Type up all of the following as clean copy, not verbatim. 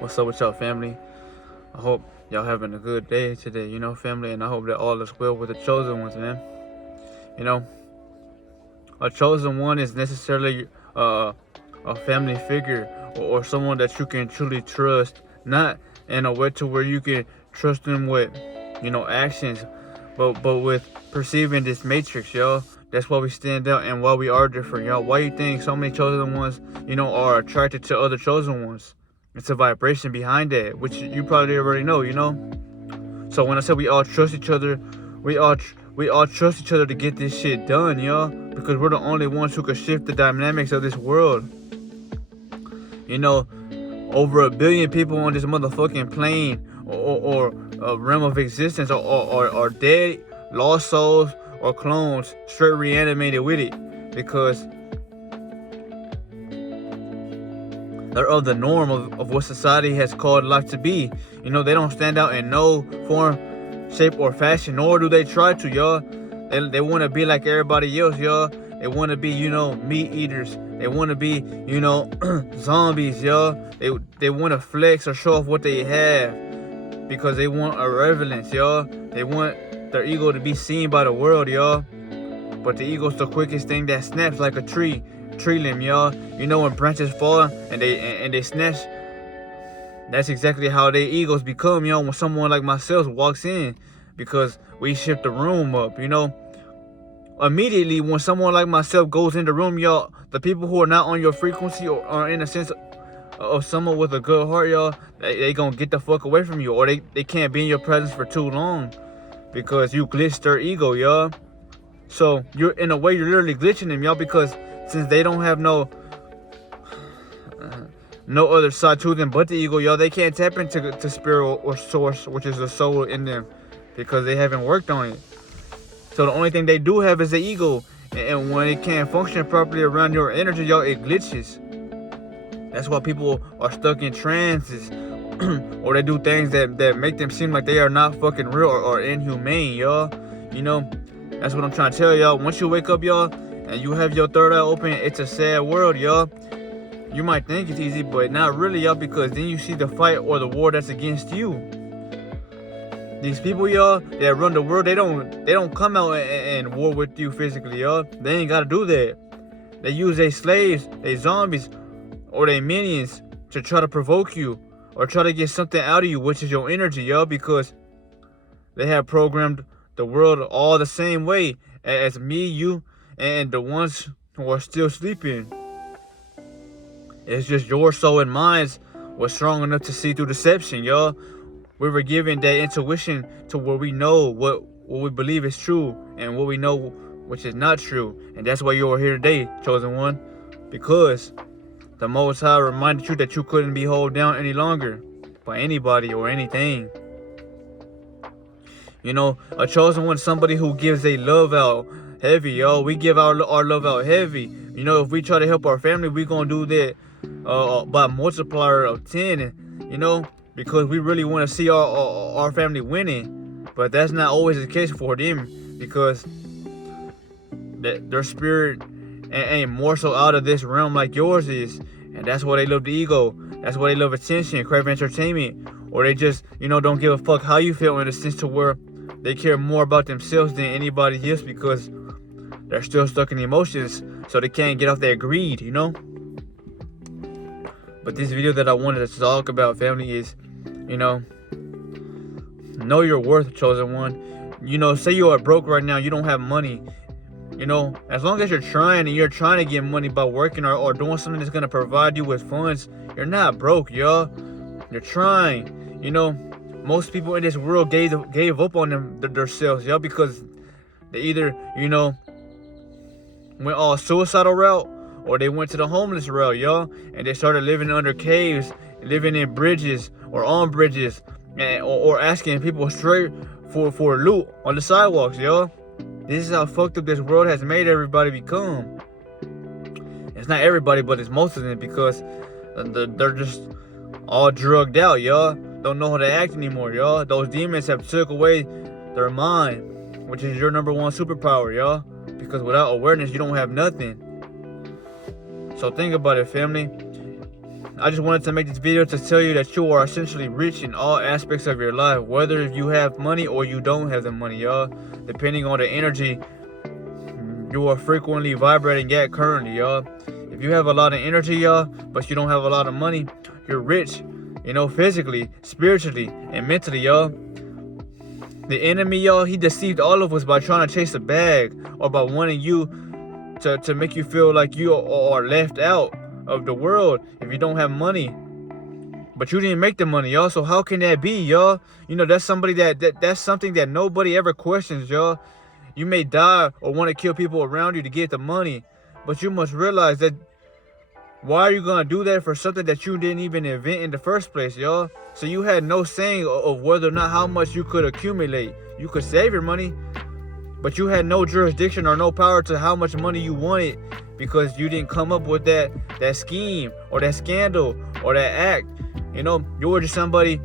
What's up with y'all, family? I hope y'all having a good day today, family, and I hope that all is well with the chosen ones, man. You know, a chosen one is necessarily a family figure or someone that you can truly trust, not in a way to where you can trust them with, actions, but with perceiving this matrix, y'all. That's why we stand out and why we are different, y'all. Why you think so many chosen ones, are attracted to other chosen ones? It's a vibration behind that, which you probably already know. So when I say we all trust each other, we all trust each other to get this shit done, y'all. Because we're the only ones who can shift the dynamics of this world. You know, over 1 billion people on this motherfucking plane or a realm of existence are dead, lost souls, or clones, straight reanimated with it. Because they're of the norm of what society has called life to be. They don't stand out in no form, shape, or fashion, nor do they try to, y'all. They want to be like everybody else, y'all. They want to be, meat eaters. They want to be, zombies, y'all. They want to flex or show off what they have because they want a relevance, y'all. They want their ego to be seen by the world, y'all. But the ego's the quickest thing that snaps like a tree limb, y'all. When branches fall and they snatch, that's exactly how their egos become, when someone like myself walks in, because we shift the room up, Immediately when someone like myself goes in the room, y'all, the people who are not on your frequency or are in a sense of someone with a good heart, y'all, they gonna get the fuck away from you, or they can't be in your presence for too long because you glitched their ego, y'all. So you're, in a way, you're literally glitching them, y'all, because since they don't have no other side to them but the ego, y'all, they can't tap into spirit or source, which is the soul in them, because they haven't worked on it. So the only thing they do have is the ego, and when it can't function properly around your energy, y'all, it glitches. That's why people are stuck in trances or they do things that make them seem like they are not fucking real or inhumane, y'all. That's what I'm trying to tell y'all. Once you wake up, y'all, and you have your third eye open, it's a sad world, y'all. You might think it's easy, but not really, y'all, because then you see the fight or the war that's against you. These people, y'all, that run the world, they don't come out and war with you physically, y'all. They ain't gotta do that. They use their slaves, their zombies, or their minions to try to provoke you or try to get something out of you, which is your energy, y'all, because they have programmed the world all the same way as me, you, and the ones who are still sleeping. It's just your soul and minds was strong enough to see through deception, y'all. We were given that intuition to where we know what we believe is true and what we know which is not true. And that's why you are here today, chosen one. Because the Most High reminded you that you couldn't be held down any longer by anybody or anything. A chosen one is somebody who gives a love out heavy, y'all. We give our love out heavy. If we try to help our family, we gonna do that by multiplier of 10, because we really want to see our family winning. But that's not always the case for them, because their spirit ain't more so out of this realm like yours is. And that's why they love the ego. That's why they love attention, crave entertainment. Or they just, don't give a fuck how you feel, in a sense to where they care more about themselves than anybody else, because they're still stuck in emotions, so they can't get off their greed, But this video that I wanted to talk about, family, is, know your worth, chosen one. Say you are broke right now, you don't have money. As long as you're trying and you're trying to get money by working or doing something that's going to provide you with funds, you're not broke, y'all. You're trying. Most people in this world gave up on themselves, y'all, because they either, went all suicidal route, or they went to the homeless route, y'all, and they started living under caves, living in bridges or on bridges, or asking people straight for loot on the sidewalks, y'all. This is how fucked up this world has made everybody become. It's not everybody, but it's most of them, because they're just all drugged out, y'all. Don't know how to act anymore, y'all. Those demons have took away their mind, which is your number one superpower, y'all. Because without awareness, you don't have nothing. So think about it, family. I just wanted to make this video to tell you that you are essentially rich in all aspects of your life, whether you have money or you don't have the money, y'all. Depending on the energy you are frequently vibrating at currently, y'all. If you have a lot of energy, y'all, but you don't have a lot of money, you're rich, physically, spiritually, and mentally, y'all. The enemy, y'all, he deceived all of us by trying to chase a bag or by wanting you to make you feel like you are left out of the world if you don't have money. But you didn't make the money, y'all, so how can that be, y'all? That's somebody that's something that nobody ever questions, y'all. You may die or want to kill people around you to get the money, but you must realize that why are you going to do that for something that you didn't even invent in the first place, y'all? So you had no saying of whether or not how much you could accumulate. You could save your money, but you had no jurisdiction or no power to how much money you wanted because you didn't come up with that scheme or that scandal or that act. You were just somebody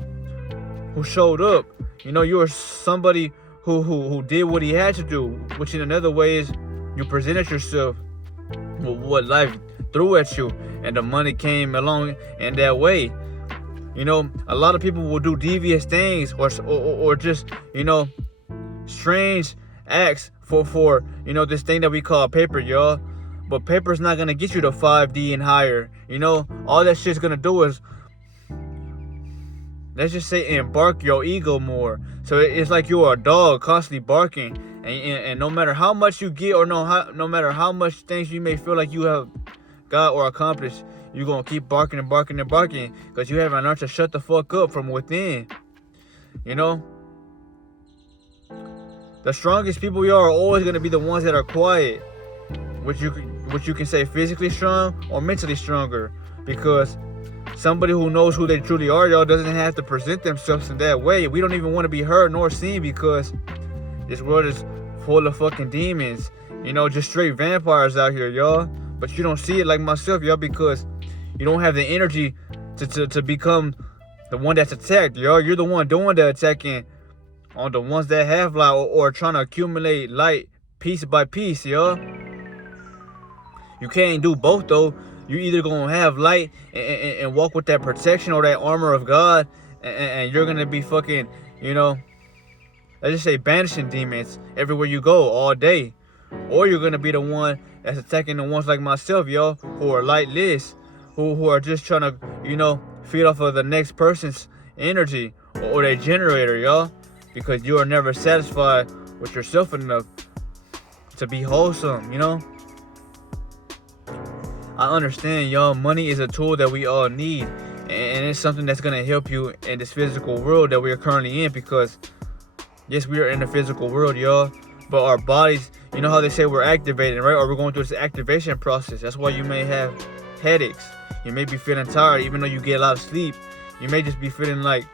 who showed up. You were somebody who did what he had to do, which in another way is you presented yourself with what life threw at you, and the money came along in that way. A lot of people will do devious things or just, strange acts for this thing that we call paper, y'all. But paper's not gonna get you to 5D and higher. All that shit's gonna do is, let's just say, embark your ego more. So it's like you're a dog constantly barking, and no matter how much you get or no matter how much things you may feel like you have got or accomplished, you're gonna keep barking and barking and barking because you haven't learned to shut the fuck up from within. The strongest people you are always gonna be the ones that are quiet, which you can say physically strong or mentally stronger, because somebody who knows who they truly are, y'all, doesn't have to present themselves in that way. We don't even want to be heard nor seen because this world is full of fucking demons, just straight vampires out here, y'all. But you don't see it like myself, y'all, because you don't have the energy to become the one that's attacked, y'all. You're the one doing the attacking on the ones that have light or trying to accumulate light piece by piece, y'all. You can't do both, though. You either gonna have light and walk with that protection or that armor of God, and you're gonna be fucking, let's just say banishing demons everywhere you go all day. Or you're gonna be the one that's attacking the ones like myself, y'all, who are lightless, who are just trying to, feed off of the next person's energy or their generator, y'all, because you are never satisfied with yourself enough to be wholesome, I understand, y'all, money is a tool that we all need, and it's something that's going to help you in this physical world that we are currently in, because yes, we are in the physical world, y'all, but our bodies, you know how they say we're activating, right? Or we're going through this activation process. That's why you may have headaches. You may be feeling tired even though you get a lot of sleep. You may just be feeling like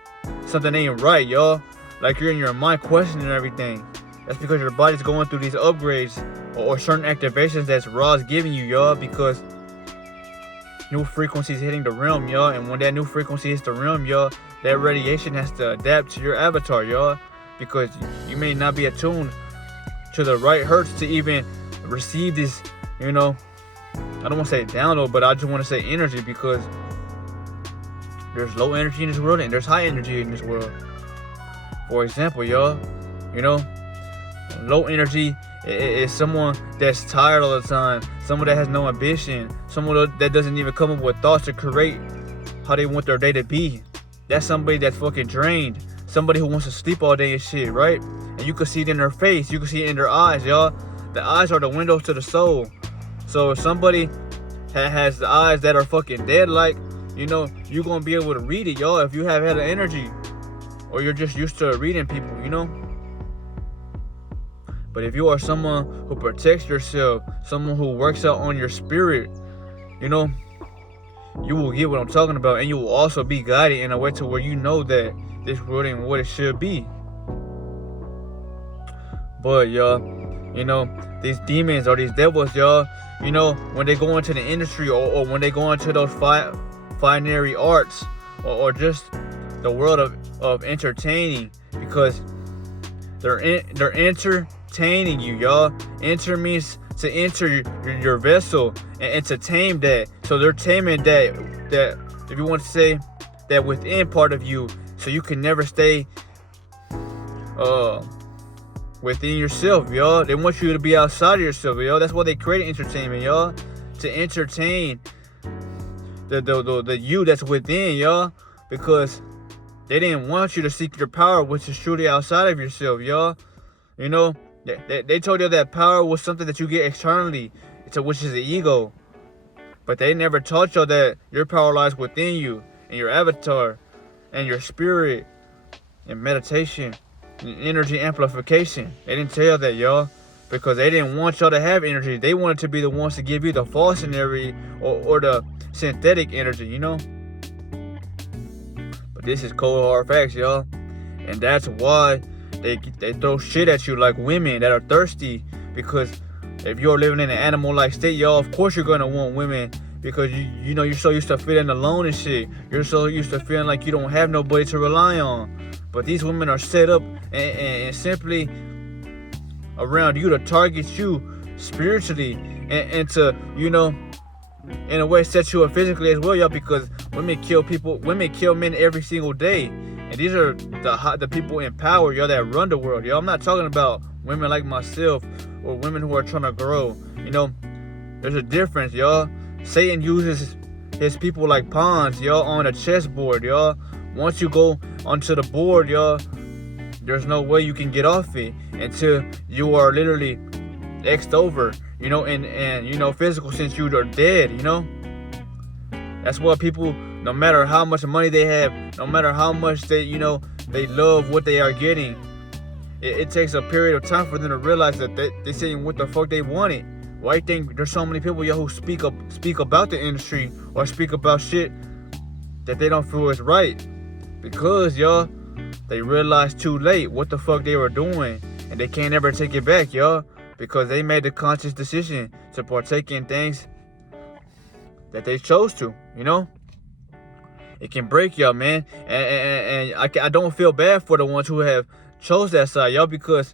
something ain't right, y'all. Like you're in your mind questioning everything. That's because your body's going through these upgrades or certain activations that's Ra's giving you, y'all, because new frequencies hitting the realm, y'all. And when that new frequency hits the realm, y'all, that radiation has to adapt to your avatar, y'all, because you may not be attuned to the right hertz to even receive this, I don't want to say download, but I just want to say energy, because there's low energy in this world and there's high energy in this world. For example, y'all, low energy is someone that's tired all the time, someone that has no ambition, someone that doesn't even come up with thoughts to create how they want their day to be. That's somebody that's fucking drained, somebody who wants to sleep all day and shit, right? And you can see it in their face, you can see it in their eyes, y'all. The eyes are the windows to the soul. So if somebody has the eyes that are fucking dead, like, you're gonna be able to read it, y'all, if you have had energy, or you're just used to reading people, But if you are someone who protects yourself, someone who works out on your spirit, you will get what I'm talking about, and you will also be guided in a way to where you know that this world ain't what it should be. But y'all, these demons or these devils, y'all, when they go into the industry or when they go into those binary arts or just the world of entertaining, because they're entertaining you, y'all. Enter means to enter your vessel and to tame that. So they're taming that if you want to say that within part of you, so you can never stay within yourself, y'all. They want you to be outside of yourself, y'all. That's why they created entertainment, y'all, to entertain the you that's within, y'all, because they didn't want you to seek your power, which is truly outside of yourself, y'all. You know, they told you that power was something that you get externally, which is the ego. But they never taught y'all that your power lies within you, and your avatar, and your spirit, and meditation, and energy amplification. They didn't tell y'all that, y'all, because they didn't want y'all to have energy. They wanted to be the ones to give you the false energy or the synthetic energy, you know. But this is cold hard facts, y'all, and that's why they throw shit at you like women that are thirsty. Because if you're living in an animal-like state, y'all, of course you're gonna want women, because you know you're so used to feeling alone and shit. You're so used to feeling like you don't have nobody to rely on. But these women are set up and simply around you to target you spiritually and to, you know, in a way set you up physically as well, y'all, because women kill men every single day. And these are the people in power, y'all, that run the world, y'all. I'm not talking about women like myself or women who are trying to grow. You know, there's a difference, y'all. Satan uses his people like pawns, y'all, on a chessboard, y'all. Once you go onto the board, y'all, there's no way you can get off it until you are literally X'd over, you know, and you know, physical sense, you are dead, you know. That's why people, no matter how much money they have, no matter how much they, you know, they love what they are getting, it takes a period of time for them to realize that they saying what the fuck they wanted. Why you think there's so many people, y'all, who speak about the industry or speak about shit that they don't feel is right? Because, y'all, they realized too late what the fuck they were doing, and they can't ever take it back, y'all, because they made the conscious decision to partake in things that they chose to, you know. It can break y'all, man, and I don't feel bad for the ones who have chose that side, y'all, because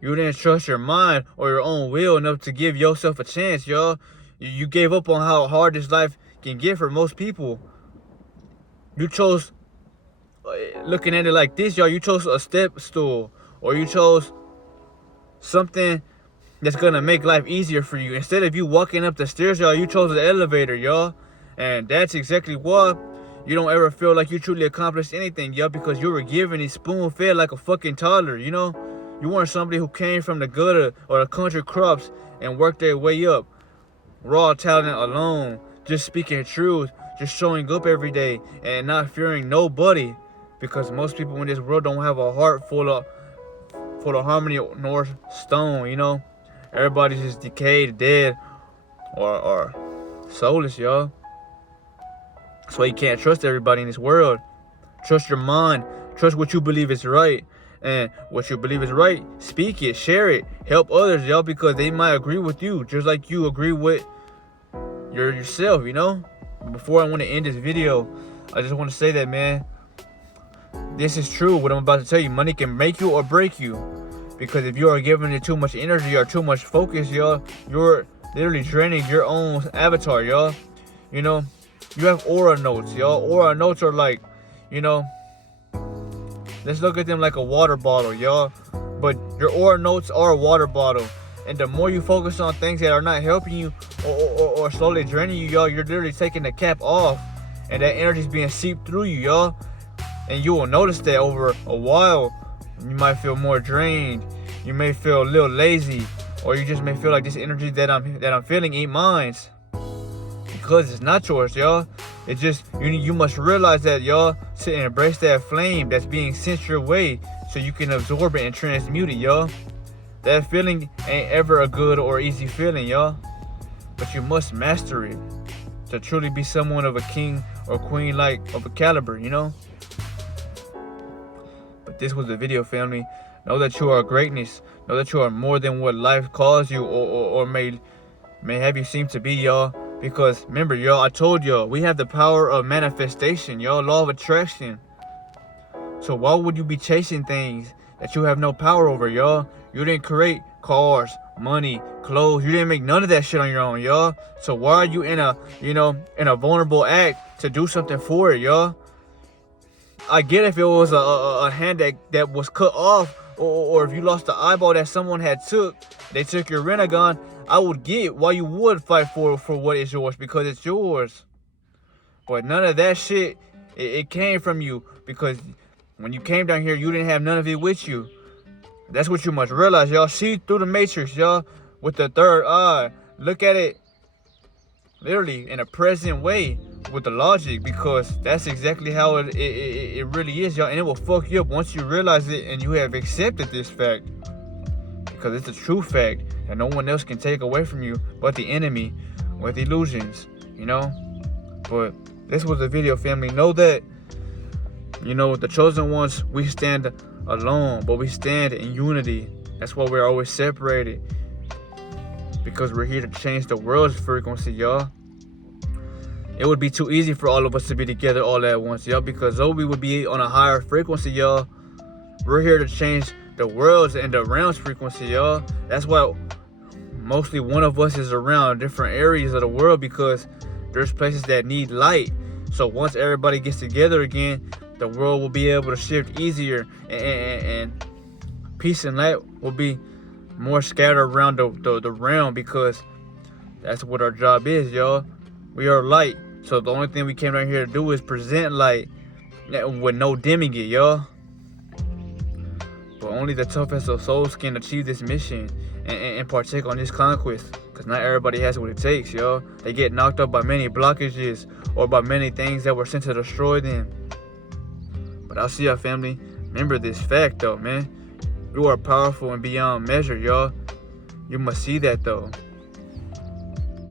you didn't trust your mind or your own will enough to give yourself a chance, y'all. You gave up on how hard this life can get for most people. You chose, looking at it like this, y'all, you chose a step stool, or you chose something that's gonna make life easier for you. Instead of you walking up the stairs, y'all, you chose the elevator, y'all. And that's exactly why you don't ever feel like you truly accomplished anything, y'all, because you were given and spoon-fed like a fucking toddler, you know? You weren't somebody who came from the gutter or the country crops and worked their way up. Raw talent alone, just speaking truth, just showing up every day and not fearing nobody. Because most people in this world don't have a heart full of harmony nor stone, you know? Everybody's just decayed, dead, or soulless, y'all. That's why you can't trust everybody in this world. Trust your mind. Trust what you believe is right. And what you believe is right, speak it, share it, help others, y'all, because they might agree with you, just like you agree with yourself, you know? Before I want to end this video, I just want to say that, man, this is true, what I'm about to tell you. Money can make you or break you. Because if you are giving it too much energy or too much focus, y'all, you're literally draining your own avatar, y'all. You know, you have aura notes, y'all. Aura notes are like, you know, let's look at them like a water bottle, y'all. But your aura notes are a water bottle. And the more you focus on things that are not helping you or slowly draining you, y'all, you're literally taking the cap off. And that energy is being seeped through you, y'all. And you will notice that over a while, you might feel more drained. You may feel a little lazy. Or you just may feel like this energy that I'm feeling ain't mine. Because it's not yours, y'all. It's just, you must realize that, y'all, to embrace that flame that's being sent your way so you can absorb it and transmute it, y'all. That feeling ain't ever a good or easy feeling, y'all. But you must master it to truly be someone of a king or queen like of a caliber, you know. But this was the video, family. Know that you are greatness. Know that you are more than what life calls you or may have you seem to be, y'all. Because remember, y'all, I told y'all, we have the power of manifestation, y'all, law of attraction. So why would you be chasing things that you have no power over, y'all. You didn't create cars, money, clothes. You didn't make none of that shit on your own, y'all. So why are you in a vulnerable act to do something for it, y'all? I get if it was a hand that was cut off, or if you lost the eyeball that someone had they took your Renegon. I would get why you would fight for what is yours, because it's yours. But none of that shit, it came from you, because when you came down here, you didn't have none of it with you. That's what you must realize, y'all. See through the matrix, y'all, with the third eye. Look at it literally in a present way with the logic, because that's exactly how it really is, y'all. And it will fuck you up once you realize it and you have accepted this fact, because it's a true fact that no one else can take away from you but the enemy with illusions, you know. But this was the video, family. Know that, you know, the chosen ones, we stand alone, but we stand in unity. That's why we're always separated, because we're here to change the world's frequency, y'all. It would be too easy for all of us to be together all at once, y'all, because though we would be on a higher frequency, y'all, we're here to change the world's and the realm's frequency, y'all. That's why mostly one of us is around different areas of the world, because there's places that need light. So once everybody gets together again, the world will be able to shift easier, and peace and light will be more scattered around the realm, because that's what our job is, y'all. We are light. So the only thing we came down here to do is present light with no dimming it, y'all. But only the toughest of souls can achieve this mission and partake on this conquest, because not everybody has what it takes, y'all. They get knocked up by many blockages or by many things that were sent to destroy them. But I'll see y'all, family. Remember this fact, though, man. You are powerful and beyond measure, y'all. You must see that, though.